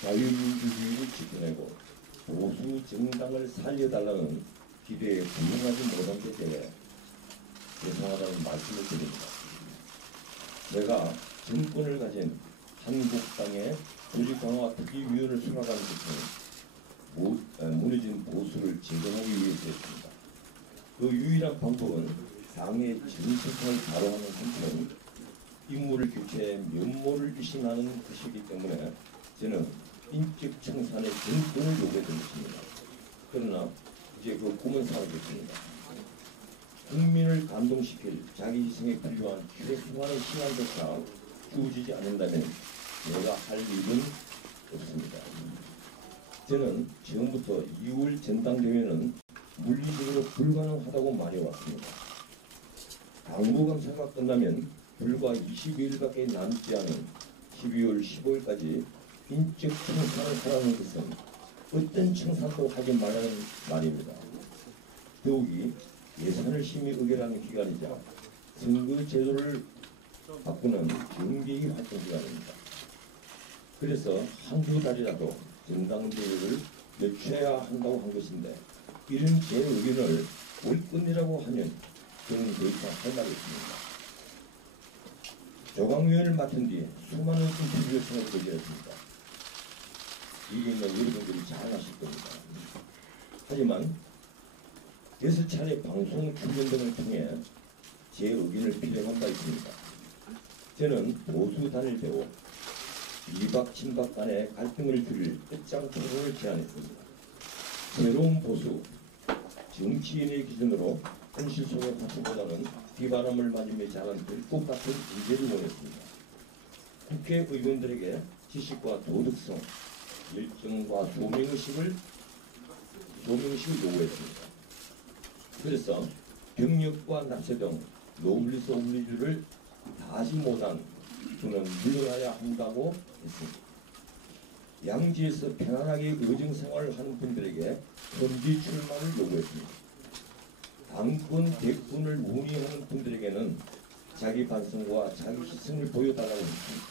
자유민주주의를 지켜내고 보수 정당을 살려달라는 기대에 부응하지 못한 데 대해 죄송하다는 말씀을 드립니다. 제가 정권을 가진 한국당의 조직 강화 특위위원을 수락한 것은 무너진 보수를 재건하기 위해서였습니다. 그 유일한 방법은 당의 정체성을 바로하는 한편 인물을 교체해 면모를 의심하는 것이기 때문에 저는 인적 청산의 정권을 요구했던 것입니다. 그러나 이제 그 꿈은 사라졌습니다. 국민을 감동시킬 자기 희생에 필요한 최소한의 시간조차 주어지지 않는다면 내가 할 일은 없습니다. 저는 처음부터 2월 전당대회는 물리적으로 불가능하다고 말해왔습니다. 당무감사가 끝나면 불과 20일밖에 남지 않은 12월 15일까지 인적 청산을 하라는 것은 어떤 청산도 하지 말라는 말입니다. 더욱이 예산을 심의 의결하는 기간이자 선거 제도를 바꾸는 정기의 활동 기간입니다. 그래서 한두 달이라도 전당대회를 늦춰야 한다고 한 것인데 이런 제 의견을 월권이라고 하면 저는 더 이상 할 말이 없습니다. 조강위원을 맡은 뒤 수많은 인터뷰 요청을 거절했습니다. 이거는 여러분들이 잘 아실 겁니다. 하지만 6차례 방송 출연 등을 통해 제 의견을 필요한 바 있습니다. 저는 보수 단일대로 이박 친박 간의 갈등을 줄일 끝장 토론을 제안했습니다. 새로운 보수 정치인의 기준으로 현실 속의 가치보다는 비바람을 맞으며 자란 들꽃 같은 인재를 원했습니다. 국회의원들에게 지식과 도덕성, 열정과 소명의식을 요구했습니다. 그래서 병력과 납세 등 노블리스 오블리주를 다하지 못한 분은 물러나야 한다고 했습니다. 양지에서 편안하게 의정생활을 하는 분들에게 현지 출마를 요구했습니다. 당권 대권을 운영하는 분들에게는 자기 반성과 자기 희생을 보여달라고 했습니다.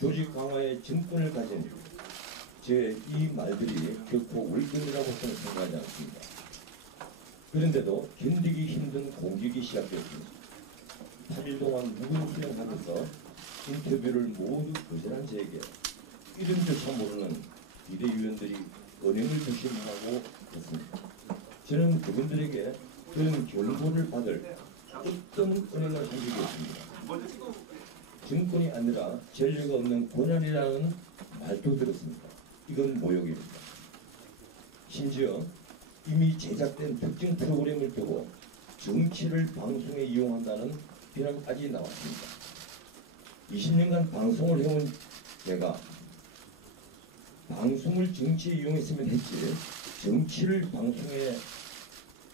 조직 강화의 정권을 가진 제 이 말들이 결코 월권이라고 저는 생각하지 않습니다. 그런데도 견디기 힘든 공격이 시작되었습니다. 8일 동안 무근수행하면서 인터뷰를 모두 거절한 저에게 이름조차 모르는 비대위원들이 은행을 조심하고 있습니다. 저는 그분들에게 그런 경고를 받을 어떤 은행을 한 적이 없습니다. 정권이 아니라 전례가 없는 권한이라는 말도 들었습니다. 이건 모욕입니다. 심지어 이미 제작된 특정 프로그램을 두고 정치를 방송에 이용한다는 비난까지 나왔습니다. 20년간 방송을 해온 제가 방송을 정치에 이용했으면 했지 정치를 방송에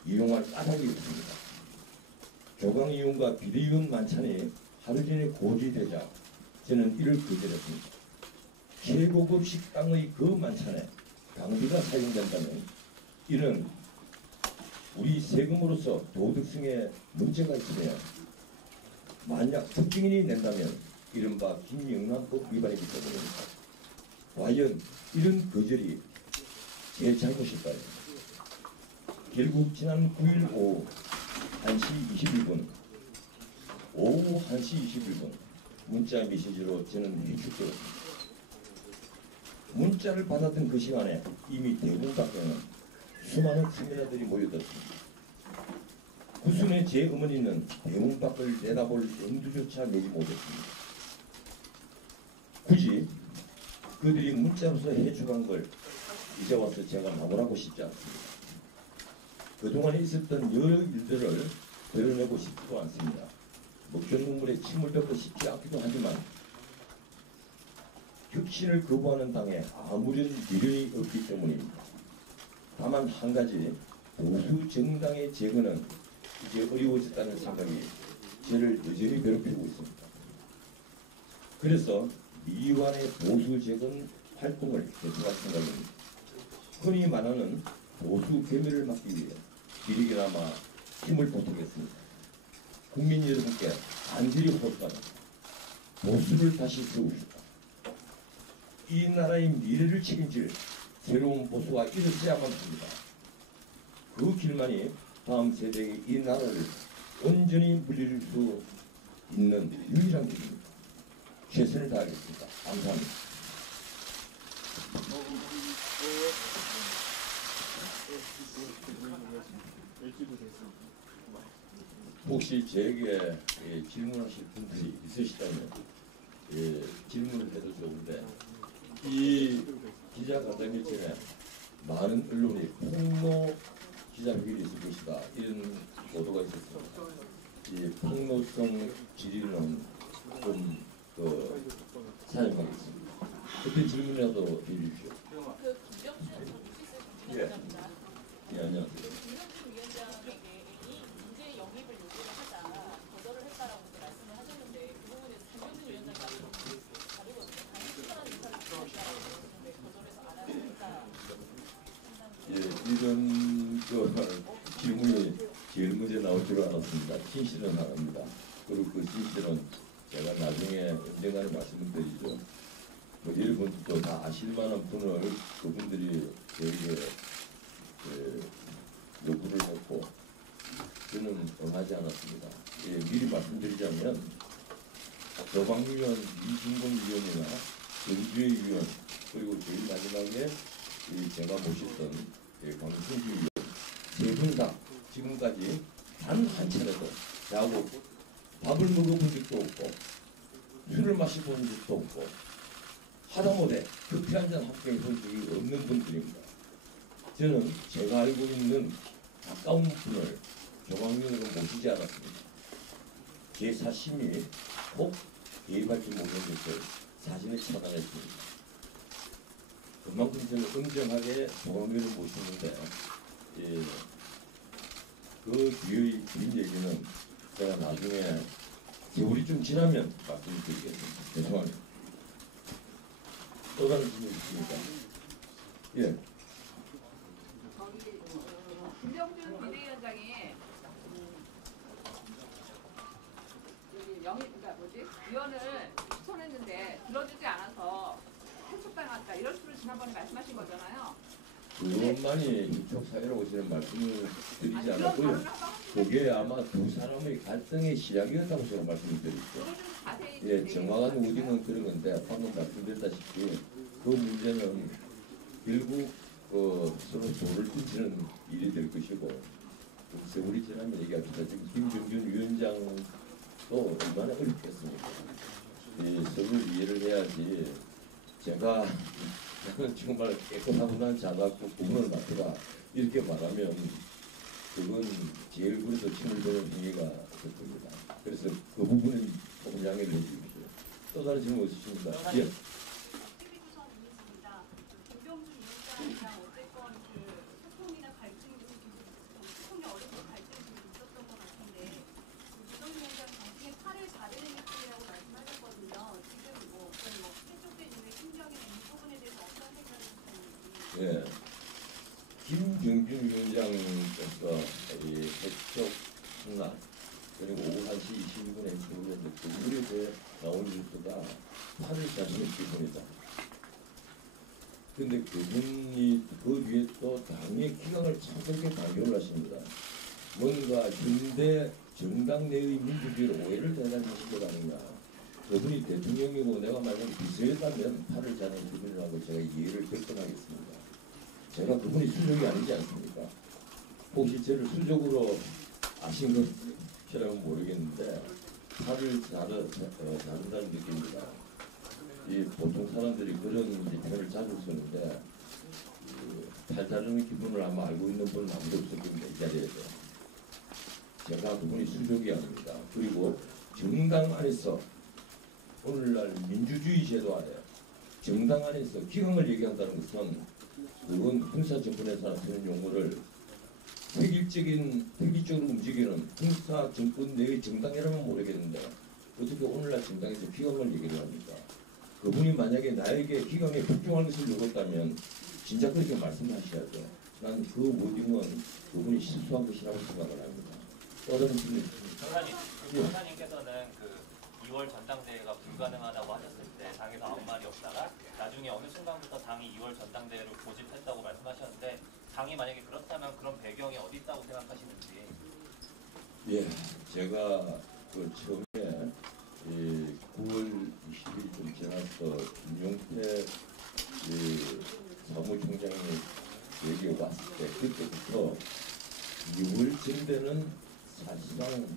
이용할 까닭이 없습니다. 조강위원과 비대위원 만찬이 하루 전에 고지되자 저는 이를 거절했습니다. 최고급 식당의 그 만찬에 방비가 사용된다면 이는 우리 세금으로서 도덕성에 문제가 있으며 만약 특징인이 낸다면 이른바 김영란법 위반이기 때문입니다. 과연 이런 거절이 제 잘못일까요? 결국 지난 9일 오후 1시 21분 오후 1시 21분 문자 메시지로 저는 위축되었습니다. 문자를 받았던 그 시간에 이미 대문 밖에는 수많은 카메라들이 모여들었습니다. 구순의 제 어머니는 대문 밖을 내다볼 염두조차 내지 못했습니다. 굳이 그들이 문자로서 해주간 걸 이제 와서 제가 나무라고 싶지 않습니다. 그동안에 있었던 여러 일들을 드러내고 싶지도 않습니다. 목전 눈물에 침을 뱉고 싶지 않기도 하지만 혁신을 거부하는 당에 아무런 미련이 없기 때문입니다. 다만 한 가지 보수 정당의 재건은 이제 어려워졌다는 생각이 저를 여전히 괴롭히고 있습니다. 그래서 미완의 보수 재건 활동을 계속할 생각입니다. 흔히 말하는 보수 괴멸을 막기 위해 길이기나마 힘을 보태겠습니다. 국민 여러분께 간절히 호소합니다. 보수를 다시 세웁시다. 이 나라의 미래를 책임질 새로운 보수가 일어서야만 합니다. 그 길만이 다음 세대에게 이 나라를 온전히 물릴 수 있는 유일한 길입니다. 최선을 다하겠습니다. 감사합니다. 혹시 저에게 질문하실 분들이 있으시다면 질문을 해도 좋은데, 이 기자간담회 전에 많은 언론이 폭로 기자회견이 있을 것이다 이런 보도가 있었습니다. 이 폭로성 질의는 좀 사용하겠습니다. 그때 질문이라도 해주십시오. 그 김병준 전 주식세 예. 정치위원장입니다. 예, 안녕하세요. 김병준 위원장에게 인재 영입을 요구를 하자 거절을 했다라고 말씀을 하셨는데, 그 부분에 김병준 위원장이 말씀이 다르거든요. 특별한 인사를 주셨다라고 하셨는데 거절해서 안 하셨다. 이런 질문이 제일 먼저 나올 줄 알았습니다. 진실은 안 합니다. 그리고 그 진실은 제가 나중에 언젠가는 말씀을 드리죠. 여러분도 다 아실 만한 분을 그분들이 저에게 요구를 했고 저는 응하지 않았습니다. 미리 말씀드리자면 조광유원, 이중건 위원이나 정주혜 위원, 그리고 제일 마지막에 제가 모셨던 광순주 위원, 세 분 다 지금까지 단 한 차례도 저하고 밥을 먹어본 적도 없고 술을 마셔본 적도 없고 하다못해 커피 한잔 함께 해본 적이 없는 분들입니다. 저는 제가 알고 있는 가까운 분을 조광윤으로 모시지 않았습니다. 제 사심이 꼭 개입할지 모르는 것을 사진에 차단했습니다. 그만큼 저는 엄정하게 조광윤을 모셨는데 그 뒤의 긴 얘기는 제가 나중에 세월이 좀 지나면 말씀드리겠습니다. 죄송합니다. 또 다른 질문 있습니까? 예. 김병준 비대위원장이 위원을 추천했는데 들어주지 않아서 해촉당했다, 이런 식으로 지난번에 말씀하신 거잖아요. 그것만이 이쪽 사회라고 저는 말씀을 드리지 않았고요. 그게 아마 두 사람의 갈등의 시작이었다고 제가 말씀을 드렸죠. 예, 정확한 우딩은 그런 건데 방금 말씀드렸다시피 그 문제는 결국 서로 돌을 뜯는 일이 될 것이고, 세월이 지나면 얘기합시다. 지금 김병준 위원장도 얼마나 어렵겠습니까? 서로 이해를 해야지. 제가 정말 깨끗하고 난 자답고 구분을 맡더라 이렇게 말하면 그건 제일 그래도 침을 드는 행위가 될 겁니다. 그래서 그 부분은 조금 양해를 해주십시오. 또 다른 질문 있으십니까? 예. 김병준 위원장이랑 어쨌건 그 소통이나 갈등이 소통이 어렵고 갈등이 좀 있었던 것 같은데, 김병준 위원장 정치의 팔을 자르는 느낌이라고 말씀하셨거든요. 지금 해촉된 이후에 심정이나 이 부분에 대해서 어떤 생각을 하시는지. 예. 김병준 위원장께서 이 해촉 순간 그리고 오후 1시 22분에 해촉을 했는데 그 무렵에 나온 뉴스가 팔을 자르는 기분이다. 근데 그분이 그 뒤에 또 당의 기강을 참되게 강요를 하십니다. 뭔가 현대 정당 내의 민주주의를 오해를 대단하신 것 아닌가. 그분이 대통령이고 내가 만약에 비서였다면 팔을 자는 그분이라고 제가 이해를 결정하겠습니다. 제가 그분이 수족이 아니지 않습니까? 혹시 저를 수족으로 아신 것처럼 모르겠는데 팔을 자른다는 느낌입니다. 이 보통 사람들이 그런 표현을 자주 쓰는데 팔 자르는 기분을 아마 알고 있는 분은 아무도 없을 겁니다. 이 자리에서. 제가 그분이 수족이 아닙니다. 그리고 정당 안에서 오늘날 민주주의 제도 아래 정당 안에서 기강을 얘기한다는 것은 그건 군사정권에서 나타낸 용어를 획일적으로 움직이는 군사정권 내의 정당이라면 모르겠는데 어떻게 오늘날 정당에서 기강을 얘기를 합니까? 그분이 만약에 나에게 기강에 복종할 것을 요구했다면 진짜 그렇게 말씀하셔야죠. 난 그 워딩은 그분이 실수한 것이라고 생각을 합니다. 다른 분이 있습니다. 변호사님께서는 그 2월 전당대회가 불가능하다고 하셨을 때 당에서 아무 말이 없다가 나중에 어느 순간부터 당이 2월 전당대회를 고집했다고 말씀하셨는데 당이 만약에 그렇다면 그런 배경이 어디 있다고 생각하시는지. 예, 제가 그 처음에 9월 20일 좀 지나서 김용태 사무총장이 여기에 왔을 때 그때부터 2월 전대는 사실상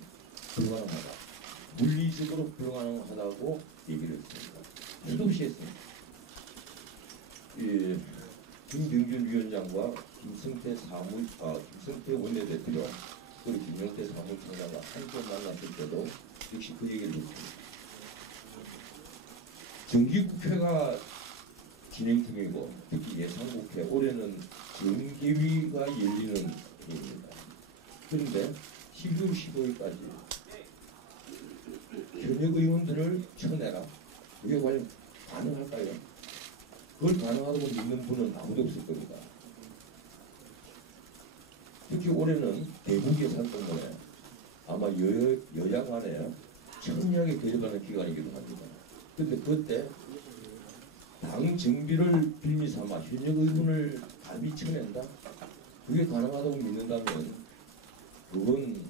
불가능하다. 물리적으로 불가능하다고 얘기를 했습니다. 수도 없이 했습니다. 김병준 위원장과 김성태 원내대표 그리고 김용태 사무총장과 함께 만났을 때도 역시 그 얘기를 했습니다. 정기국회가 진행 중이고 특히 예산국회 올해는 정개위가 열리는 해입니다. 그런데 12월 15일까지 현역 의원들을 쳐내라. 그게 과연 가능할까요? 그걸 가능하다고 믿는 분은 아무도 없을 겁니다. 특히 올해는 대북 예산 때문에 아마 여야 간에 청량하게 거절하는 기간이기도 합니다. 그런데 그때 당 정비를 빌미 삼아 현역 의원을 감히 쳐낸다? 그게 가능하다고 믿는다면 그건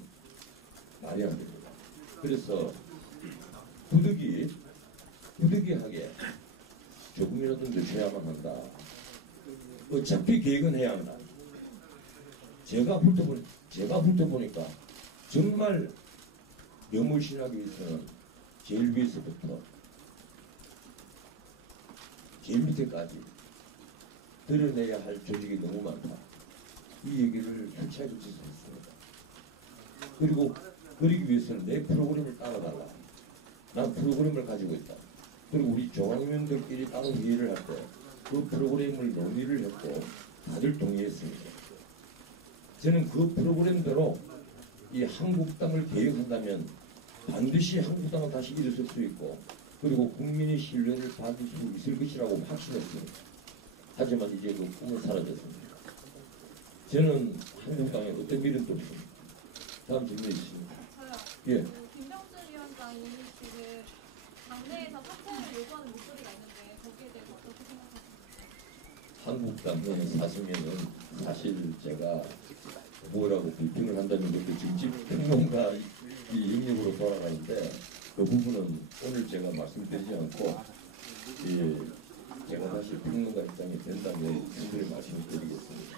말이 안 됩니다. 그래서 부득이하게 조금이라도 늦춰야만 한다. 어차피 계획은 해야 한다. 제가 훑어보니까 정말 명물신학에 있어서는 제일 위에서부터 제일 밑에까지 드러내야 할 조직이 너무 많다. 이 얘기를 현차에 붙여서 했습니다. 그리고 그러기 위해서는 내 프로그램을 따라달라. 난 프로그램을 가지고 있다. 그리고 우리 조항위원들끼리 따로 회의를 할 때 그 프로그램을 논의를 했고 다들 동의했습니다. 저는 그 프로그램대로 이 한국당을 개혁한다면 반드시 한국당은 다시 일어설 수 있고 그리고 국민의 신뢰를 받을 수 있을 것이라고 확신했습니다. 하지만 이제 그 꿈은 사라졌습니다. 저는 한국당에 어떤 미련도 없습니다. 다음 질문이 있습니다. 예. 김병준 위원장이 지금 당내에서 사퇴를 요구하는 목소리가 있는데 거기에 대해서 어떻게 생각하십니까? 한국당에 사시면은 사실 제가 뭐라고 불평을 한다는 것도 직접 평론가 이 영역으로 돌아가는데 그 부분은 오늘 제가 말씀드리지 않고 제가 다시 평론가 입장이 된다면 그들을 말씀드리겠습니다.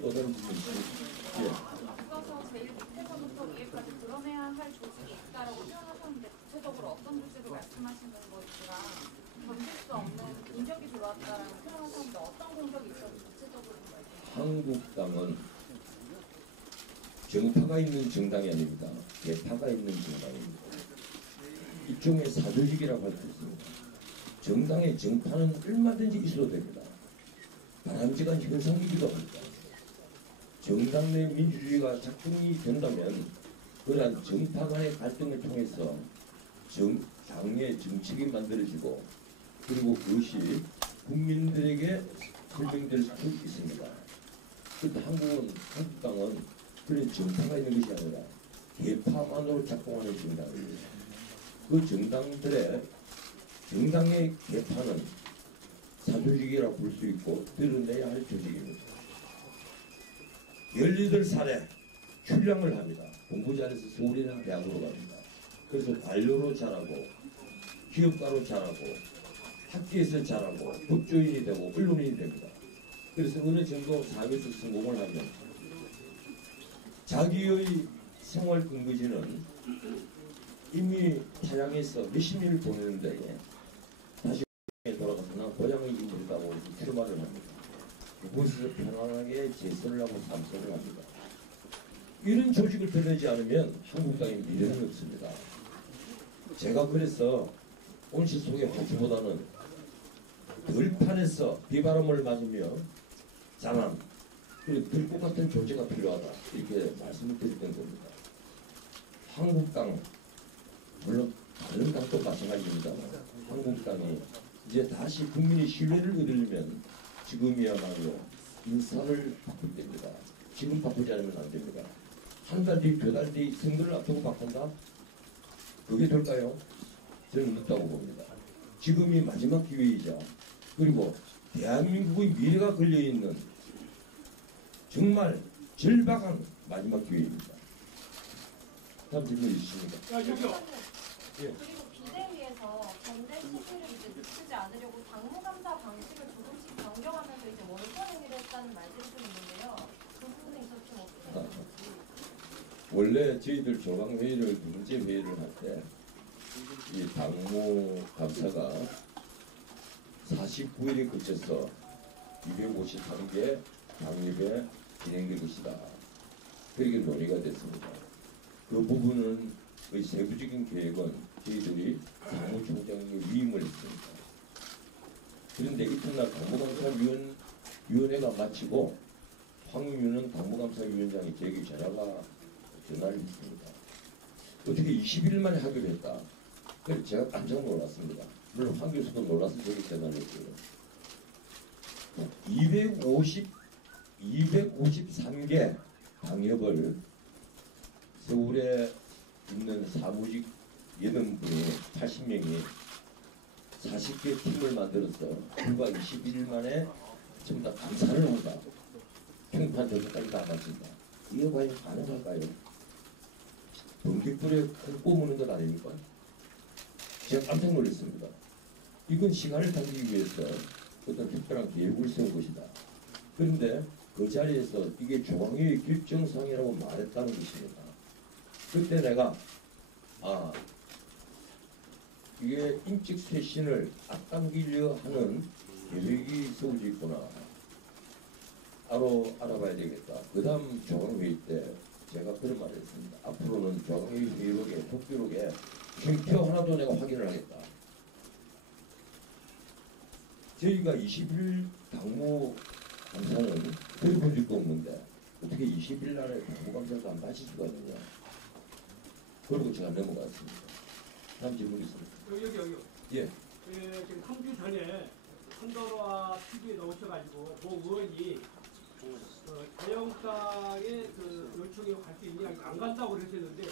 또 다른 질문 있습니까? 그래서 제일 밑에서부터 위에까지 드러내야 할 조직이 있다라고 표현하셨는데 구체적으로 어떤 조직을 말씀하시는 것이랑 견딜 수 없는 공격이 들어왔다라는 표현하셨는데 어떤 공격이 있었는지 구체적으로 좀 말씀해 주세요. 한국당은 정파가 있는 정당이 아닙니다. 개파가 있는 정당입니다. 일종의 사조직이라고 할 수 있습니다. 정당의 정파는 얼마든지 있어도 됩니다. 바람직한 현상이기도 합니다. 정당 내 민주주의가 작동이 된다면 그러한 정파 간의 갈등을 통해서 당의 정책이 만들어지고 그리고 그것이 국민들에게 설명될 수 있습니다. 그런데 한국당은 그런 정파가 있는 것이 아니라 개파만으로 작동하는 정당입니다. 그 정당의 개파는 사조직이라고 볼 수 있고 드러내야 할 조직입니다. 18살에 출량을 합니다. 공부 잘해서 서울이라는 대학으로 갑니다. 그래서 관료로 자라고 기업가로 자라고 학교에서 자라고 법조인이 되고 언론인이 됩니다. 그래서 어느 정도 사회에서 성공을 하면 자기의 생활 근거지는 이미 타양에서 몇십 년을 보내는데 다시 돌아가서 난 고향의 인물이라고 해서 출마를 합니다. 그곳에서 편안하게 재선을 하고 삼선을 합니다. 이런 조직을 드러내지 않으면 한국당의 미래는 없습니다. 제가 그래서 온실 속의 화초보다는 들판에서 비바람을 맞으며 자란 그리고 들꽃 같은 존재가 필요하다 이렇게 말씀을 드렸던 겁니다. 한국당 물론 다른 당도 마찬가지입니다만 한국당이 이제 다시 국민의 신뢰를 얻으려면 지금이야말로 인사를 바꿀 때입니다. 지금 바꾸지 않으면 안 됩니다. 한 달 뒤, 두 달 뒤 선거를 앞두고 바꾼다? 그게 될까요? 저는 늦다고 봅니다. 지금이 마지막 기회이자 그리고 대한민국의 미래가 걸려있는 정말 절박한 마지막 기회입니다. 다음 질문 있으십니까? 예. 그리고 비대위에서 견제 시기를 이제 늦추지 않으려고 당무감사 방식을 조금씩 변경하면서 이제 월서 행위를 했다는 말들이 좀 있는데요. 그 부분에 있어서 좀 어떻게 생각하시는지. 원래 저희들 조강회의를 두 번째 회의를 할 때 이 당무감사가 49일에 걸쳐서 253개 당협에 진행될 것이다. 그렇게 논의가 됐습니다. 그 부분은 그 세부적인 계획은 저희들이 당무총장에게 위임을 했습니다. 그런데 이튿날 당무감사위원회가 마치고 황유는 당무감사위원장이 저에게 전화를 했습니다. 어떻게 20일 만에 하기로 했다. 그래서 제가 깜짝 놀랐습니다. 물론 황 교수도 놀라서 저에게 전화를 했고요. 253개 당협을 서울에 있는 사무직 80분이 80명이 40개 팀을 만들어서 불과 21일 만에 전부 다 감사를 한다. 평판 조사까지 다 마친다. 이거 과연 가능할까요? 번개불에 꼬무는 것 아닙니까? 제가 깜짝 놀랐습니다. 이건 시간을 당기기 위해서 어떤 특별한 계획을 세운 것이다. 그런데 그 자리에서 이게 조강회의 결정사항이라고 말했다는 것입니다. 그때 내가 이게 인적 쇄신을 앞당기려 하는 계획이 세워져 있구나. 알아봐야 되겠다. 그 다음 조강회의 때 제가 그런 말을 했습니다. 앞으로는 조강회의 회의록에 독기록에 쉼표 하나도 내가 확인을 하겠다. 저희가 20일 당무 감사는 들어본 적도 없는데 어떻게 20일 날에 당무 감사도 안 마칠 수가 있느냐. 그리고 제가 넘어갔습니다. 다음 질문 있습니다. 여기. 예. 지금 3주 전에 판도라 TV에 나오셔가지고 모 의원이 자영당의 그 요청에 갈 수 있냐 안 간다고 그랬었는데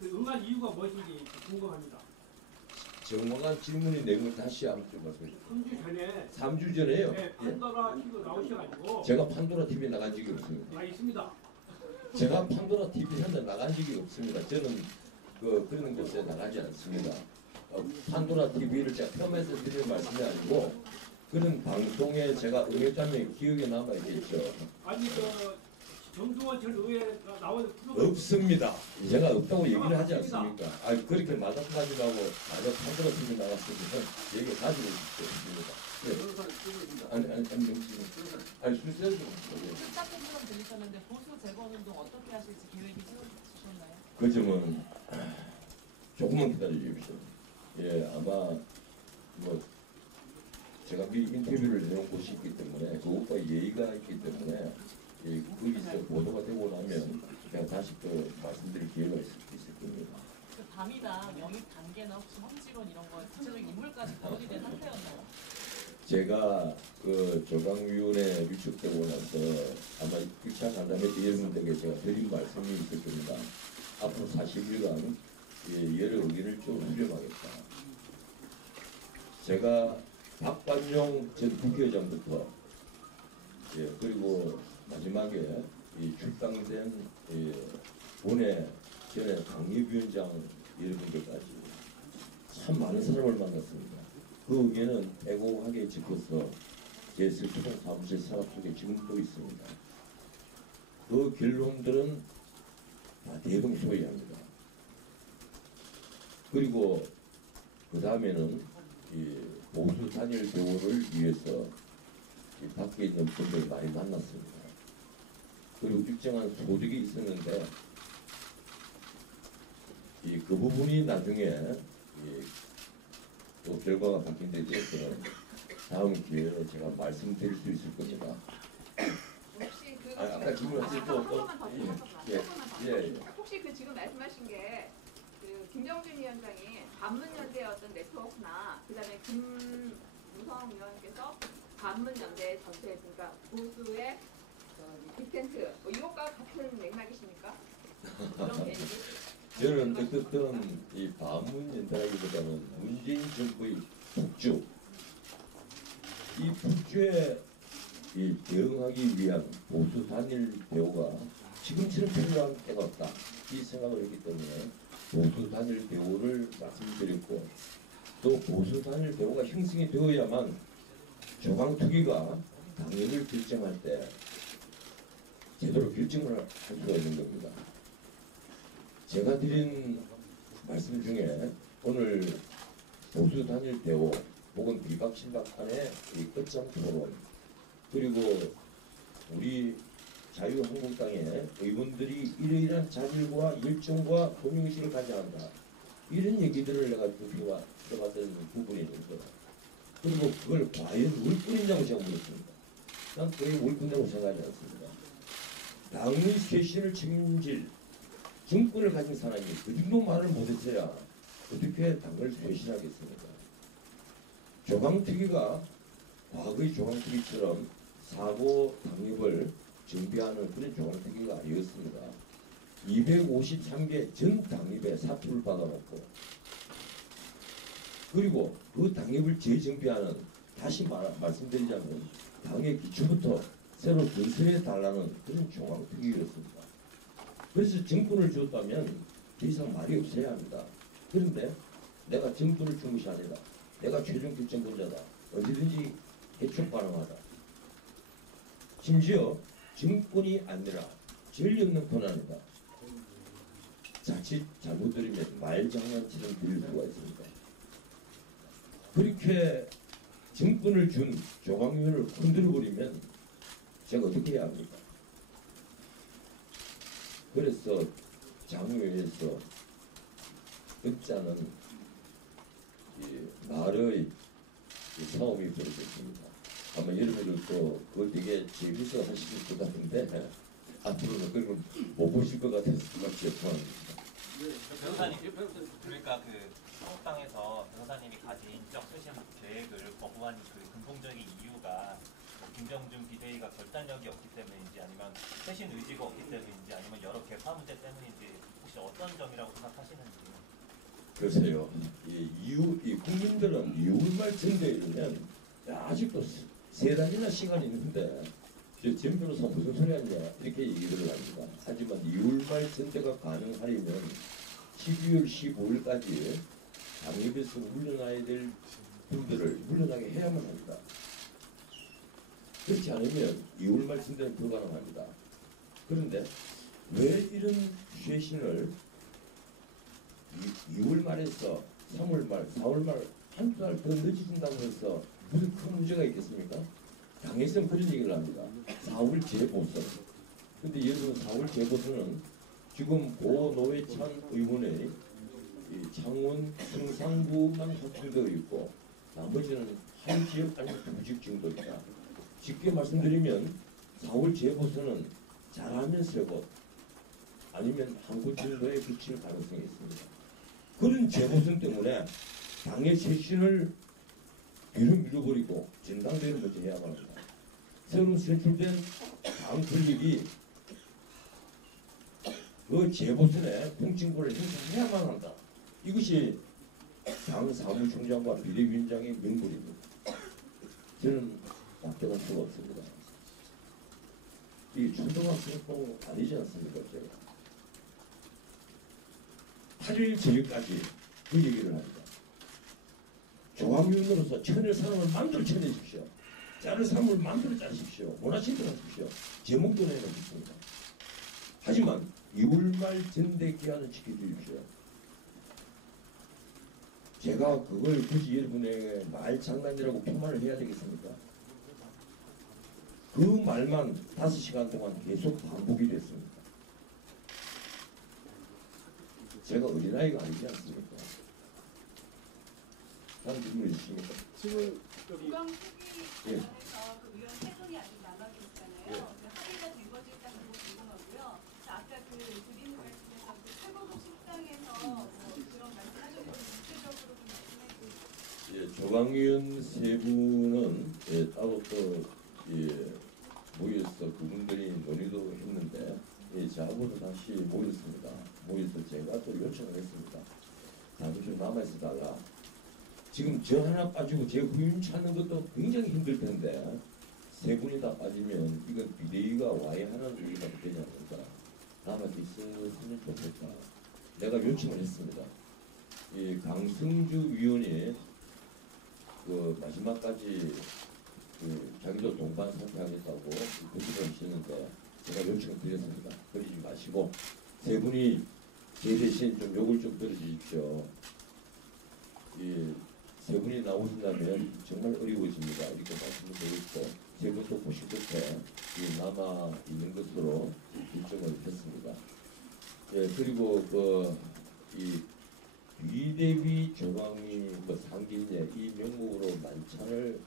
그 응한 이유가 무엇인지 궁금합니다. 정확한 질문의 내용을 다시 한번 좀 말씀해 주세요. 3주 전에 3주 전에요? 네, 판도라 TV에 나오셔가지고 제가 판도라 TV에 나간 적이 없습니다. 있습니다. 제가 판도라 TV에 나간 적이 없습니다. 저는 그런 곳에 나가지 않습니다. 판도라 TV를 제가 폄훼해서 드리는 말씀이 아니고 그런 방송에 제가 응했다면 기억에 남아있겠죠. 아니 정두원 전 의회가 나오는 프로그램 없습니다. 제가 없다고 얘기를 하지 않습니까? 그렇게 말하지 말고 만약 판도라 TV 나갔으면 얘기 가지고 있습니다. 아니 술세를 좀 답변처럼 들리셨는데 보수 재건 운동 어떻게 하실지 계획이 세워주셨나요? 그 점은 조금만 기다려 주십시오. 예, 아마 제가 미리 인터뷰를 해놓은 곳이 있기 때문에 그것과 예의가 있기 때문에 거기서 보도가 되고 나면 제가 다시 또 말씀드릴 기회가 있을 겁니다. 그 밤이다 영입 단계나 혹시 황지론 이런 거 구체적인 인물까지 거론이 된 상태였나요? 제가 그 조강위원회 유축되고 나서 아마 1차 간담회 때 여러분들에게 제가 드린 말씀이 있을 겁니다. 앞으로 40일간 여러 의견을 좀 수렴하겠다. 제가 박관용 전 국회의장부터 그리고 마지막에 출당된 본회 전에 당협위원장 여러분들까지 참 많은 사람을 만났습니다. 그 의견은 애고하게 짚어서 제 서초동 사무실 산업 속에 지금도 있습니다. 그 결론들은 다 대동소이합니다. 그리고 그 다음에는 보수 단일 대우를 위해서 밖에 있는 분들 많이 만났습니다. 그리고 일정한 소득이 있었는데 그 부분이 나중에 또 결과가 바뀐 데 대해서는 다음 기회에 제가 말씀드릴 수 있을 겁니다. 혹시 그 아까 질문하신 한 번만 더 혹시 그 지금 말씀하신 게 그 김정준 위원장이 반문연대의 어떤 네트워크나 그다음에 김무성 의원께서 반문연대 전체 그러니까 보수의 빅텐트 이것과 같은 맥락이십니까? 그런 계획이? 저는 어쨌든 이 반문연대라기보다는 문재인 정부의 이슈에 이 대응하기 위한 보수 단일 대우가 지금처럼 필요한 때가 없다. 이 생각을 했기 때문에 보수 단일 대우를 말씀드렸고 또 보수 단일 대우가 형성이 되어야만 조강특위가 당연을 결정할 때 제대로 결정을 할 수가 있는 겁니다. 제가 드린 말씀 중에 오늘 보수 단일 대우 혹은 비박신박 간의 이 끝장 토론 그리고 우리 자유한국당의 의원들이 이러이러한 자질과 열정과 공유의식을 가져야 한다. 이런 얘기들을 내가 들어봤던 부분이 있는데 그리고 그걸 과연 올뿐이냐고 제가 물었습니다. 난 거의 올뿐이라고 생각하지 않습니다. 당의 쇄신을 책임질 정권을 가진 사람이 그 정도 말을 못했어야 어떻게 당을 쇄신하겠습니까? 조강특위가 과거의 조강특위처럼 사고 당협을 정비하는 그런 조강특위가 아니었습니다. 253개 전 당협에 사표를 받아놓고 그리고 그 당협을 재정비하는 다시 말씀드리자면 당의 기초부터 새로 건설해 달라는 그런 조강특위였습니다. 그래서 정권을 줬다면 더 이상 말이 없어야 합니다. 그런데 내가 정권을 준 것이 아니라 내가 최종 결정권자다. 언제든지 개척 가능하다. 심지어 정권이 아니라 전력능 권한이다. 자칫 잘못들이면 말장난처럼 들릴 수가 있습니다. 그렇게 정권을 준 조광윤을 흔들어버리면 제가 어떻게 해야 합니까? 그래서 장외에서 끝자는 말의 싸움이 벌어졌습니다. 아마 여러분들도 그걸 되게 재밌어 하실 것 같은데 앞으로는 그런 걸 못 보실 것 같아서 정말 죄송합니다. 변호사님, 그러니까 그 한국당에서 변호사님이 가진 인적 쇄신 계획을 거부한 그 근본적인 이유가 뭐 김정준 비대위가 결단력이 없기 때문인지 아니면 쇄신 의지가 없기 때문인지 아니면 여러 개파 문제 때문인지 혹시 어떤 점이라고 생각하시는지. 글쎄요. 이 국민들은 2월말 전대에 이르면 아직도 세 달이나 시간이 있는데 전 변호사 무슨 소리 하냐 이렇게 얘기를 합니다. 하지만 2월말 전대가 가능하려면 12월 15일까지 당협에서 물러나야 될 분들을 물러나게 해야만 합니다. 그렇지 않으면 2월말 전대는 불가능합니다. 그런데 왜 이런 쇄신을 2월 말에서 3월 말, 4월 말 한두 달 더 늦어진다고 해서 무슨 큰 문제가 있겠습니까? 당에서는 그런 얘기를 합니다. 4월 재보선. 근데 여러분 4월 재보선은 지금 고 노회찬 의원의 창원 성상구만 확정되어 있고 나머지는 한 지역 아니면 두 지역 정도입니다. 쉽게 말씀드리면 4월 재보선은 잘하면 세 곳 아니면 한 곳 정도에 그칠 가능성이 있습니다. 그런 재보선 때문에 당의 쇄신을 뒤로 밀어버리고 전당대회를 먼저 해야만 합니다. 새로 선출된 당 권력이 그 재보선에 통칭권을 행사해야만 한다. 이것이 당 사무총장과 비대위원장의 명분입니다. 저는 납득할 수가 없습니다. 이 초등학생도 아니지 않습니까? 제가 8일 저녁까지 그 얘기를 합니다. 조합위원으로서 천의 사람을 마음대로 쳐내십시오. 자를 사람을 마음대로 자르십시오. 원하신 대로 하십시오. 제목도 내놓습니다. 하지만 2월말 전대 기한을 지켜주십시오. 제가 그걸 굳이 여러분에게 말 장난이라고 표만을 해야 되겠습니까? 그 말만 5시간 동안 계속 반복이 됐습니다. 제가 어린아이가 아니지 않습니까? 다른 질문 있으십니까? 지금 여기 국방 특위에서 그 의원 세 분이 아직 남아 계시잖아요. 예. 그 합의가 된 건지 일단 그거 궁금하고요. 아까 그 드리는 말씀에서 그 최고급 식당에서 뭐 그런 말씀하셨는데 구체적으로 좀 말씀해 주세요. 예, 조강위원 세 분은 따로 또 모여서 그분들이 논의도 했는데 저하고도 다시 모였습니다. 모여서 제가 또 요청을 했습니다. 잠시 좀 남아있어 달라. 지금 저 하나 빠지고 제 후임 찾는 것도 굉장히 힘들 텐데 세 분이 다 빠지면 이건 비대위가 와야 하는 일이가 되지 않을까. 남아 있었으면 좋겠다. 내가 요청을 했습니다. 이 강승주 위원이 그 마지막까지 그 자기도 동반 사퇴하겠다고 거짓말 했는데 제가 요청을 드렸습니다. 그러지 마시고 세 분이 제 대신 좀 욕을 좀 들어주십시오. 세 분이 나오신다면 정말 어려워집니다. 이렇게 말씀을 드렸고 세 분도 보실 끝에 남아 있는 것으로 결정을 했습니다. 예, 그리고 이 비대위 조강이 상기인데 이 명목으로 만찬을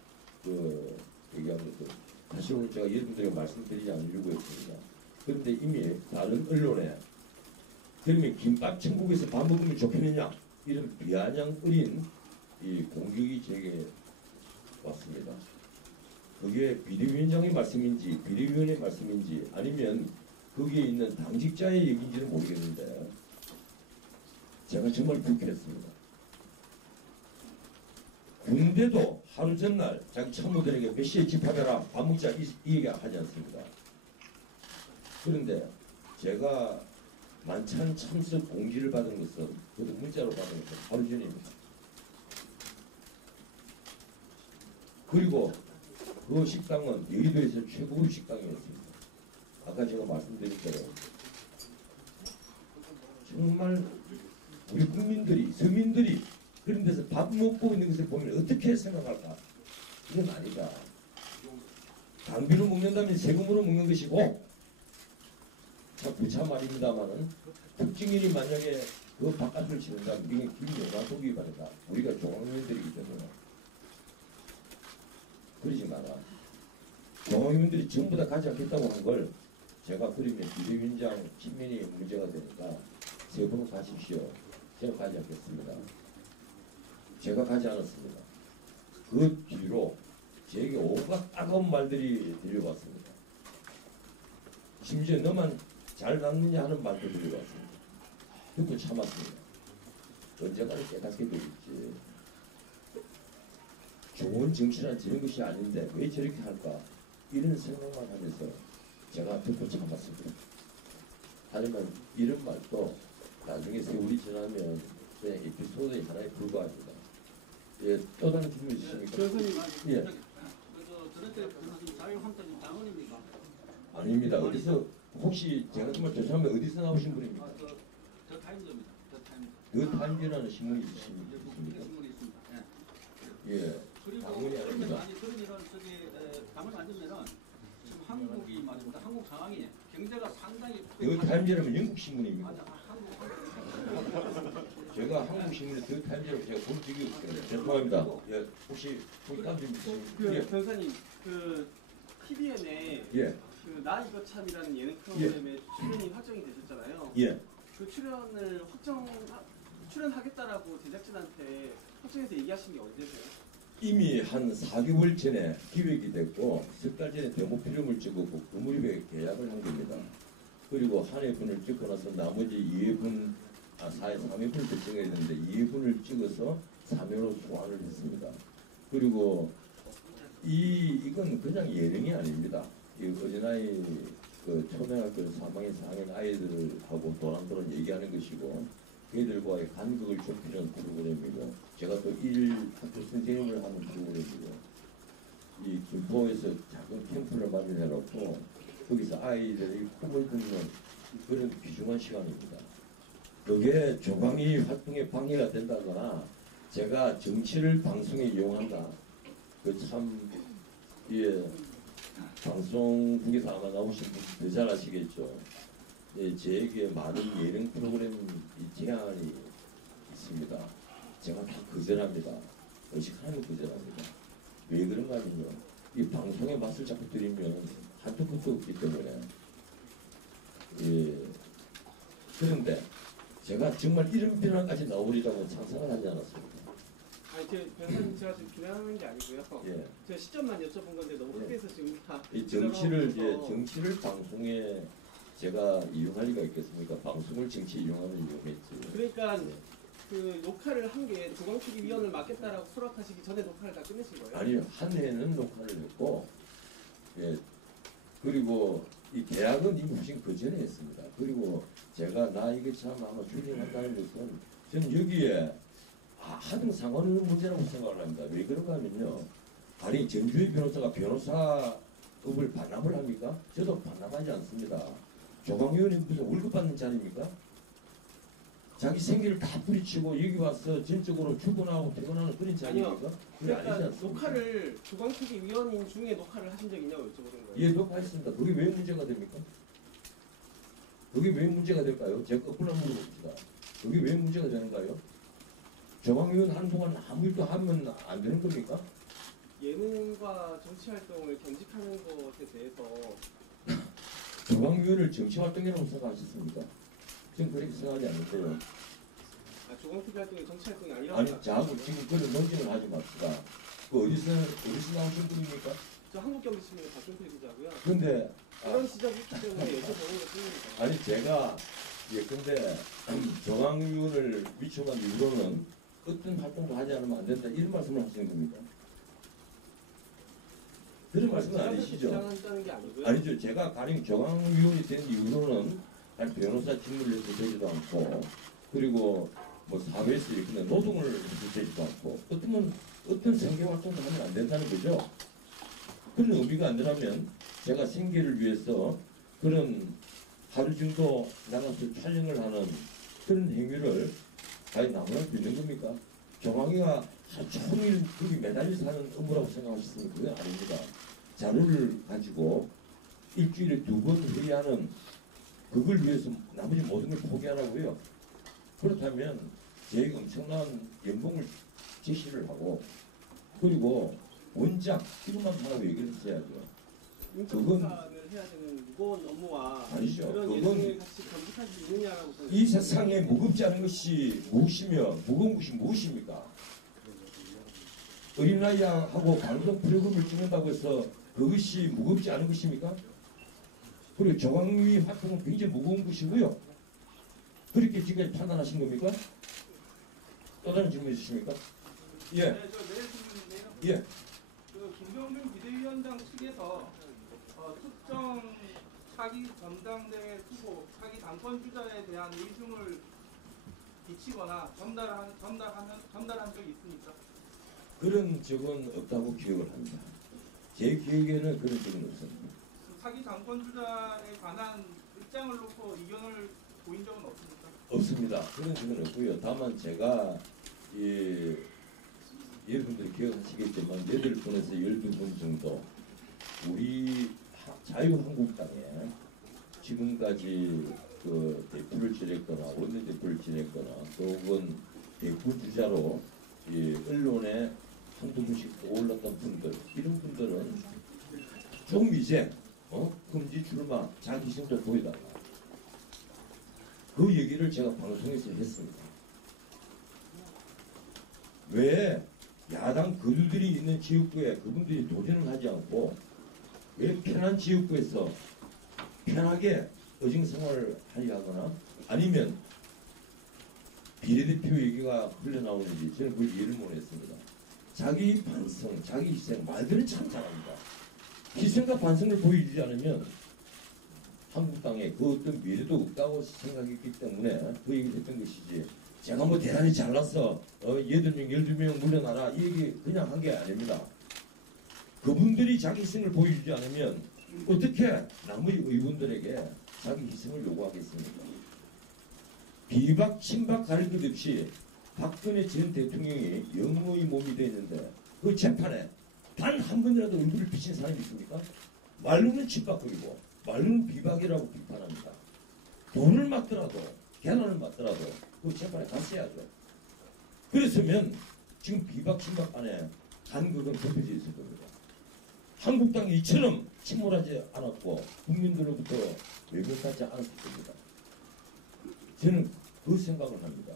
얘기한 것도 사실 오늘 제가 여러분들에게 말씀드리지 않으려고 했습니다. 그런데 이미 다른 언론에 그러면 김밥 천국에서 밥 먹으면 좋겠느냐 이런 비아냥 어린 이 공격이 제게 왔습니다. 그게 비대위원장의 말씀인지 비대위원의 말씀인지 아니면 거기에 있는 당직자의 얘기인지는 모르겠는데 제가 정말 불쾌했습니다. 군대도 하루 전날 자기 참모들에게 몇 시에 집합해라 밥 먹자 이 얘기 하지 않습니다. 그런데 제가 만찬 참석 공지를 받은 것은 그것도 문자로 받은 것은 하루 전입니다. 그리고 그 식당은 여의도에서 최고의 식당이었습니다. 아까 제가 말씀드린 대로 정말 우리 국민들이 서민들이 그런 데서 밥 먹고 있는 것을 보면 어떻게 생각할까? 이건 아니다. 강비로 먹는다면 세금으로 먹는 것이고 참 부차 말입니다만은 특징인이 만약에 그 바깥을 치는다면 이게 김영란법 위반이다. 우리가 종합위원들이기 때문에 그러지 마라. 종합위원들이 전부 다 가지 않겠다고 한 걸 제가 그러면 비대위원장 친민이 문제가 되니까 세 분은 가십시오. 제가 가지 않겠습니다. 제가 가지 않았습니다. 그 뒤로 제게 온갖 따가운 말들이 들려왔습니다. 심지어 너만 잘 낳느냐 하는 말도 들려왔습니다. 듣고 참았습니다. 언제까지 깨닫게 되겠지. 좋은 정치란 저런 것이 아닌데 왜 저렇게 할까? 이런 생각만 하면서 제가 듣고 참았습니다. 하지만 이런 말도 나중에 세월이 지나면 그냥 에피소드의 하나에 불과합니다. 예, 또 다른 질문 있으십니까? 교수님, 예. 저럴 때 교수님 자유한국당 당원입니까? 아닙니다. 어디서 혹시 제가 정말 죄송하면 어디서 나오신 분입니까? 저 타임즈입니다. 저 타임즈. 그 타임즈라는 신문이 있습니까? 신문이 있습니다. 예. 예. 그리고 당연히 아닙니다. 아니 그러면은 당을 만들면은 지금 한국이 말입니다. 한국 상황이 경제가 상당히 그 타임즈라면 영국 신문입니다. 맞아, 한국 제가 한국 신문에 그 타임즈라고 제가 본 적이 없어요. 죄송합니다. 예. 혹시 다음 질문 있으십니까? 예. 변호사님 그 TVN에 예. 그 나 이거 참이라는 예능 프로그램에 출연이 확정이 되셨잖아요. 예. 그 출연하겠다라고 제작진한테 확정해서 얘기하신 게 언제세요? 이미 한 4개월 전에 기획이 됐고 석 달 전에 데모 필름을 찍었고 그 무렵에 계약을 한 겁니다. 그리고 한 회분을 찍고 나서 나머지 2회분, 3회분을 결정해야 되는데 2회분을 찍어서 3회로 소환을 했습니다. 그리고 이건 그냥 예능이 아닙니다. 이 어린아이 그 초등학교 3학년 4학년 아이들하고 도란도란 얘기하는 것이고 그들과의 간극을 좁히는 프로그램이고 제가 또 학교 선생님을 하는 프로그램이고 이 김포에서 작은 캠프를 마련해놓고 거기서 아이들이 꿈을 꾸는 그런 귀중한 시간입니다. 그게 조강이 활동에 방해가 된다거나 제가 정치를 방송에 이용한다. 그 참 방송국에서 아마 나오신 분 더 잘 아시겠죠. 예, 제게 많은 예능 프로그램 제안이 있습니다. 제가 다 거절합니다. 의식하는 거절합니다. 왜 그런가 하면요. 이 방송의 맛을 자꾸 들이면 한도 끝도 없기 때문에. 예. 그런데 제가 정말 이런 변화까지 나오리라고 상상을 하지 않았습니다. 아니 변호사님 제가 지금 비난하는 게 아니고요. 예. 제가 시점만 여쭤본 건데 너무 흡해서 지금 다 이 정치를 방송에 제가 이용할 리가 있겠습니까? 방송을 정치에 이용하면 이용했지. 그러니까 예. 그 녹화를 한 게 조광특위 위원을 맡겠다라고 수락하시기 전에 녹화를 다 끝내신 거예요? 아니 한 해는 녹화를 했고, 예, 그리고 이 계약은 이미 하신 그 전에 했습니다. 그리고 제가 나 이게 참 아마 추진한다는 것은 저는 여기에 하등 상관없는 문제라고 생각을 합니다. 왜 그런가 하면요, 아니 정주희 변호사가 변호사급을 반납을 합니까? 저도 반납하지 않습니다. 조광의원이 무슨 월급 받는 자리입니까? 자기 생기를 다 뿌리치고 여기 와서 전적으로 출근하고 퇴근하는 그런 자리입니까? 그게 아니지 그러니까 않습니까? 녹화를 조광특위 위원인 중에 녹화를 하신 적이 있냐고 여쭤보는 거예요. 예, 녹화했습니다. 그게 왜 문제가 됩니까? 그게 왜 문제가 될까요? 제가 거꾸로 한번 물어봅시다. 그게 왜 문제가 되는가요? 조광의원 하는 동안 아무 일도 하면 안 되는 겁니까? 예능과 정치 활동을 겸직하는 것에 대해서 조광의원을 정치활동이라고 생각하셨습니까? 저는 그렇게 생각하지 않는데요. 조광특위 활동이 정치 활동이 아니라고 아니, 자하고 지금 그런 논쟁을 하지 맙시다. 그 어디서 나오신 분입니까? 저 한국경제신문의 박경필 기자고요. 근데 그런 지적이 있기 때문에 여쭤보는 것 뿐입니다. 아니 제가 근데 조광의원을 위촉한 이후로는 어떤 활동도 하지 않으면 안 된다 이런 말씀을 하시는 겁니까? 그런 말씀은 아니시죠? 주장한다는 게 아니고요. 아니죠. 제가 가령 조광의원이 된 이후로는 아니, 변호사 직무를 해서 되지도 않고, 그리고 뭐 사회에서 이렇게 노동을 해서 되지도 않고, 어떤 생계 활동도 하면 안 된다는 거죠. 그런 의미가 안 되라면 제가 생계를 위해서 그런 하루 정도 나가서 촬영을 하는 그런 행위를 과연 나무랄 수 있는 겁니까? 조광이가 하루 종일 거기 매달려 사는 업무라고 생각하셨으면 그건 아닙니다. 자료를 가지고 일주일에 2번 회의하는 그걸 위해서 나머지 모든 걸 포기하라고요. 그렇다면 제 엄청난 연봉을 제시를 하고, 그리고 원작 이것만 하라고 얘기를 했어야죠. 인적조사를 해야 되는 무거운 업무와 아니죠. 그런 그건 예능을 같이 겸직할 수 있느냐라고 이 세상에 무겁지 않은 것이 무엇이며 무거운 것이 무엇입니까? 어린아이하고 방송 프로그램을 찍는다고 해서 그것이 무겁지 않은 것입니까? 그리고 조광위 활동은 굉장히 무거운 것이고요. 그렇게 지금까지 판단하신 겁니까? 또 다른 질문 있으십니까? 예. 네, 저 내일 질문인데요. 예. 그 김병준 비대위원장 측에서 특정 차기 전당대회 후보, 차기 당권 주자에 대한 의중을 비치거나 전달한 적이 있습니까? 그런 적은 없다고 기억을 합니다. 제 기억에는 그런 적은 없습니다. 차기 당권 주자에 관한 입장을 놓고 의견을 보인 적은 없습니까? 없습니다. 그런 적은 없고요. 다만 제가 여러분들이 기억하시겠지만 8분에서 12분 정도 우리 자유한국당에 지금까지 그 대표를 지냈거나 원내대표를 지냈거나 또 혹은 대표 주자로 언론에 한두 분씩 올랐던 분들, 이런 분들은 좀 이제 금지 출마 자기 성적 보여달라, 그 얘기를 제가 방송에서 했습니다. 왜 야당 거두들이 있는 지역구에 그분들이 도전을 하지 않고 왜 편한 지역구에서 편하게 의정생활을 하려 하거나 아니면 비례대표 얘기가 흘러나오는지 저는 그걸 이해를 못했습니다. 자기 반성, 자기 희생, 말들은 참 잘합니다. 희생과 반성을 보여주지 않으면 한국당에 그 어떤 미래도 없다고 생각했기 때문에 그 얘기를 했던 것이지, 제가 뭐 대단히 잘나서 8명, 12명 물러나라 이 얘기 그냥 한 게 아닙니다. 그분들이 자기 희생을 보여주지 않으면 어떻게 나머지 의원들에게 자기 희생을 요구하겠습니까? 비박, 친박 가릴 것 없이 박근혜 전 대통령이 영웅의 몸이 되어 있는데 그 재판에 단 한 번이라도 얼굴을 비친 사람이 있습니까? 말로는 친박거리고 말로는 비박이라고 비판합니다. 돈을 맞더라도 계란을 맞더라도 그 재판에 갔어야죠. 그랬으면 지금 비박, 친박 안에 간극은 좁혀져 있을 겁니다. 한국당이 이처럼 침몰하지 않았고 국민들로부터 외면받지 않았을 겁니다. 저는 그 생각을 합니다.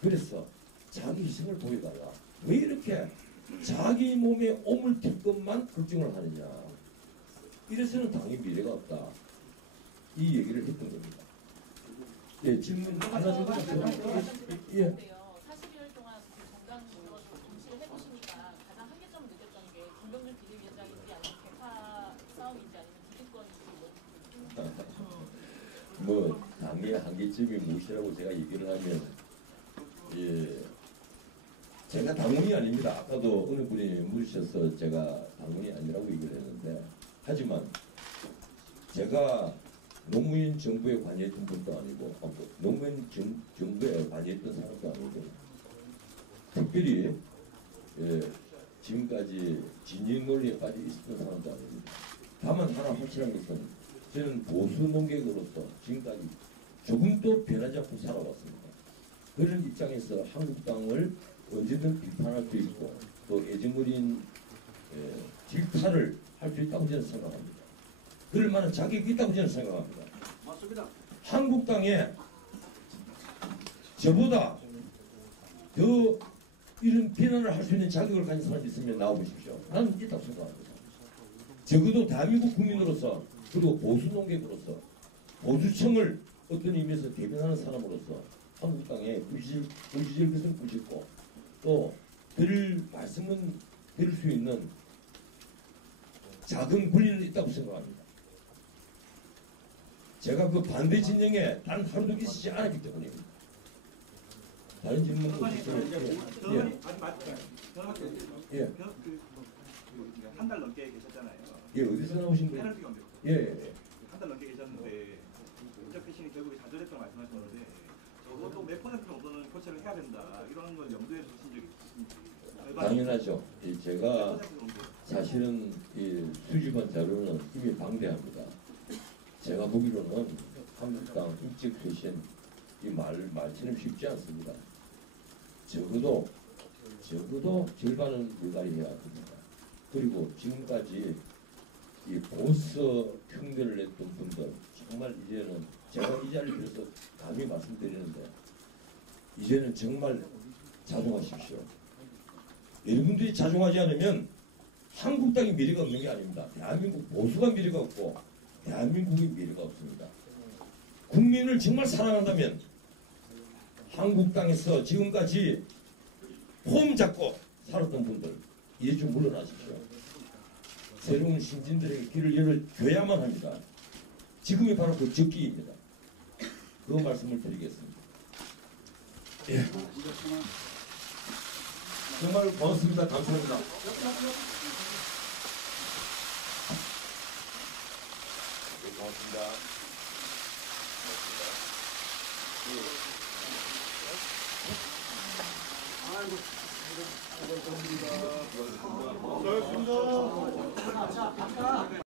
그래서 자기 희생을 보여달라. 왜 이렇게 자기 몸에 오물 튈 것만 걱정을 하느냐. 이래서는 당의 미래가 없다. 이 얘기를 했던 겁니다. 예, 질문 하나 좀. 예. 뭐 당의 한계점이 무엇이라고 제가 얘기를 하면 제가 당원이 아닙니다. 아까도 어느 분이 물으셔서 제가 당원이 아니라고 얘기를 했는데 하지만 제가 노무현 정부에 관여했던 분도 아니고 노무현 정부에 관여했던 사람도 아니고 특별히 지금까지 진영 논리에 빠져 있었던 사람도 아닙니다. 다만 하나 확실한 것은 저는 보수 농객으로서 지금까지 조금도 변하지 않고 살아왔습니다. 그런 입장에서 한국당을 언제든 비판할 수 있고 또 애정어린 질타를 할 수 있다고 저는 생각합니다. 그럴 만한 자격이 있다고 저는 생각합니다. 맞습니다. 한국당에 저보다 더 이런 비난을 할 수 있는 자격을 가진 사람이 있으면 나와보십시오. 나는 있다고 생각합니다. 적어도 대한민국 국민으로서 그리고 보수 농객으로서 보수층을 어떤 의미에서 대변하는 사람으로서 한국당에 부실 것은 부실고 또 들을 말씀은 들을 수 있는 작은 권리는 있다고 생각합니다. 제가 그 반대 진영에 단 하루도 있지 않았기 때문입니다. 다른 질문 없으세요? 한 달 넘게 계셨잖아요. 예, 어디서 나오신 분이요? 페널티 경제. 예. 한 달 넘게 계셨는데 인적 피싱이 결국에 좌절했다고 말씀하셨는데 적어도 몇 퍼센트 정도는 교체를 해야 된다 이런 걸 염두에 두신 적이 있습니까? 당연하죠. 제가 몇 퍼센트 정도? 사실은 이 수집한 자료는 이미 방대합니다. 제가 보기로는 한국당 인적 쇄신 이 말처럼 쉽지 않습니다. 적어도 절반은 불가리해야 됩니다. 그리고 지금까지 이 보수 흉내를 냈던 분들 정말 이제는 제가 이 자리를 빌어서 감히 말씀드리는데 이제는 정말 자중하십시오. 여러분들이 자중하지 않으면 한국당이 미래가 없는 게 아닙니다. 대한민국 보수가 미래가 없고 대한민국이 미래가 없습니다. 국민을 정말 사랑한다면 한국당에서 지금까지 폼 잡고 살았던 분들 이제 좀 물러나십시오. 새로운 신진들에게 길을 열어줘야만 합니다. 지금이 바로 그 적기입니다. 그 말씀을 드리겠습니다. 예. 정말 고맙습니다. 감사합니다. 고맙습니다. 아이고, 감사합니다.